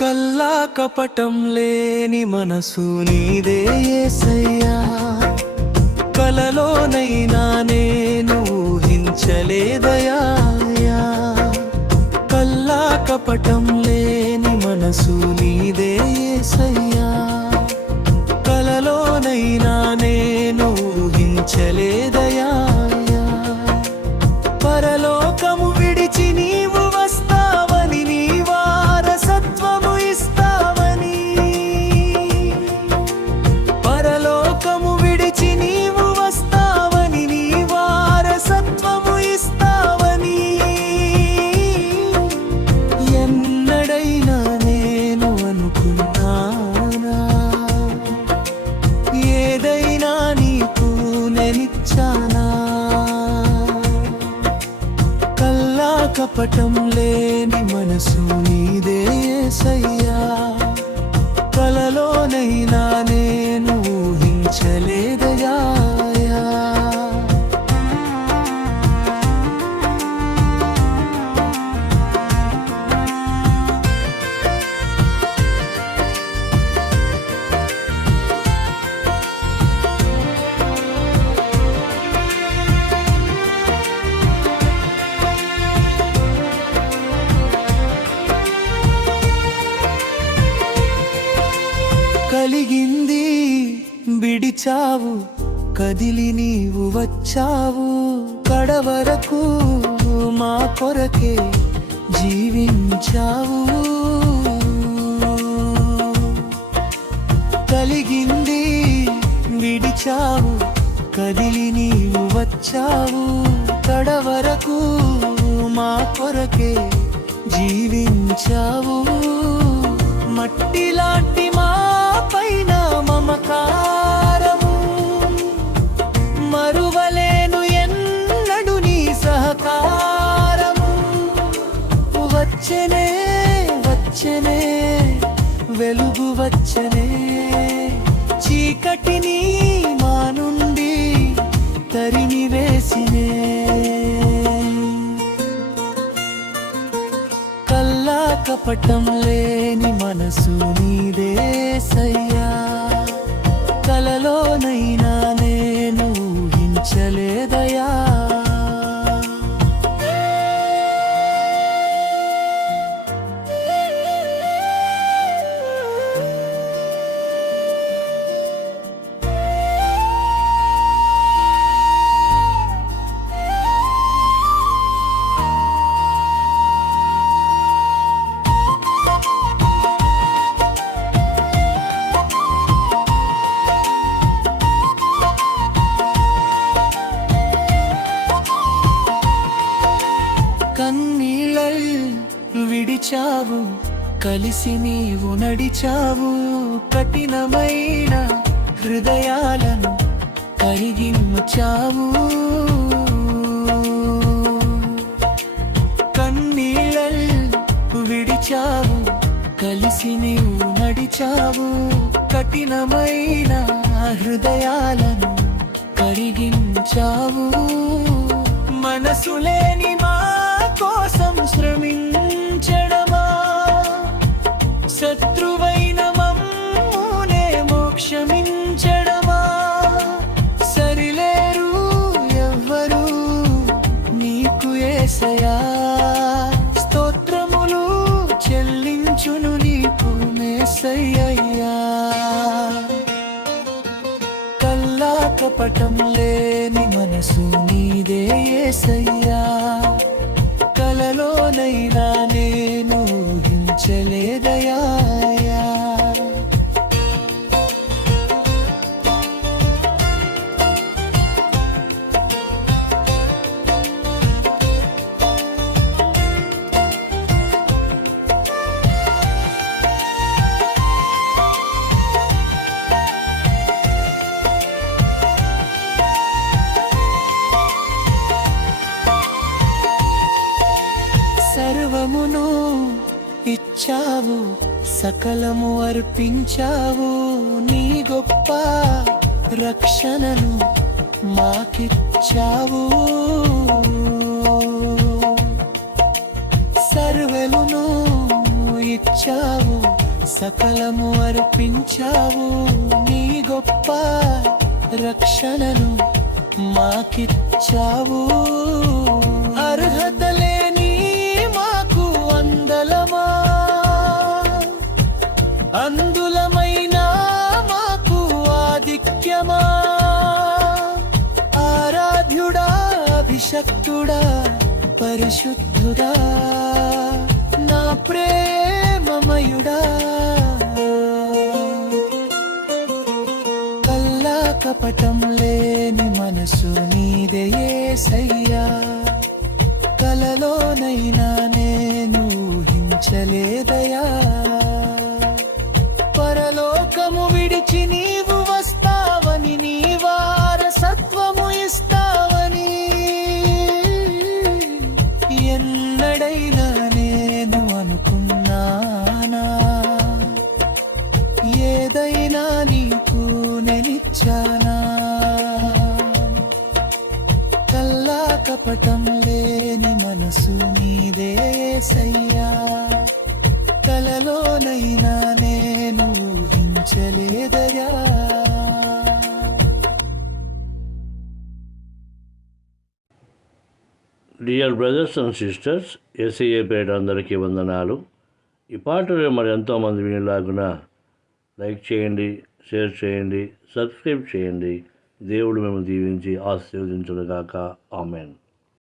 కల్లా కపటం లేని మనసు నీదే యేసయ్యా, కలలోనైనా నేను ఊహించలేదయా. కల్లా కపటం లేని మనసు నీదే యేసయ్యా, కలలోనైనా నేను ఊహించలేదయా. పరలోకము విడిచి నీవు వస్తావని, నీ వారసత్వము ఇస్తావని. పరలోకము విడిచి నీవు వస్తావని, నీ వారసత్వము ఇస్తావని. ఎన్నడైనా నేను అనుకున్నానా, ఏదైనా నీకు నేనిచ్చానా? కల్లా కపటం లేని మనసు నీదే యేసయ్యా, కలలోనైనా నేను ఊహించలేదయా. కలిగింది విడిచావు, కదిలి నీవు వచ్చావు. కడవరకు మా కొరకే జీవించావు. కలిగింది విడిచావు, కదిలి నీవు వచ్చావు. కడవరకు మా కొరకే జీవించావు. మట్టిలాంటి మా పైన మమకారము, మరువలేను ఎన్నడు నీ సహకారము. వచ్చెనే వచ్చెనే వెలుగు వచ్చెనే, చీకటిని మా నుండి తరిమి వేసినే. కల్లా కపటం లేని మనసు నీదే యేసయ్యా, కలలోనైనా నేను ఊహించలేదయా. కన్నీళ్ళల్ విడిచావు, కలిసి నీవు నడిచావు. కఠినమైన హృదయాలను కరిగించావు. కన్నీళ్ళల్ విడిచావు, కలిసి నీవు నడిచావు. కఠినమైన హృదయాలను కరిగించావు. మనసు లేని మా కోసం శ్రమించడమా, శత్రువైన మమ్మునే మోక్షమించడమా. సరిలేరు ఎవ్వరు నీకు యేసయ్యా, స్తోత్రములు చెల్లించును నీకు యేసయ్యా. కల్లా కపటం లేని మనసు నీదే యేసయ్యా, కలలోనైనా నేను ఊహించలేదయా. సర్వమును ఇచ్చావు, సకలము అర్పించావు. నీ గొప్ప రక్షణను మాకిచ్చావు. సర్వమును ఇచ్చావు, సకలము అర్పించావు నీ గొప్ప రక్షణను మాకిచ్చావు అర్హత లేని మాకు అందలమా అందులమైన మాకు ఆధిక్యమా ఆరాధ్యుడా అభిషక్తుడా పరిశుద్ధుడా నా ప్రేమమయుడా కల్లా కపటం లేని మనసు నీదే యేసయ్యా కలలోనైనా నేను ఊహించలేదయా పరలోకము విడిచి నీవు వస్తావని నీ వారసత్వము ఇస్తావని ఎన్నడైనా నేను అనుకున్నానా ఏదైనా నీకు నేనిచ్చానా కల్లా కపటం లేని మనసు నీదే యేసయ్యా కలలోనైనా నేను ఊహించలేదయా డియర్ బ్రదర్స్ అండ్ సిస్టర్స్, యేసయ్య పేట అందరికీ వందనాలు. ఈ పాటలు మరి ఎంతోమంది వినేలాగున లైక్ చేయండి, షేర్ చేయండి, సబ్స్క్రైబ్ చేయండి. దేవుడు మేము దీవించి ఆశీర్వదించునుగాక. ఆమెన్.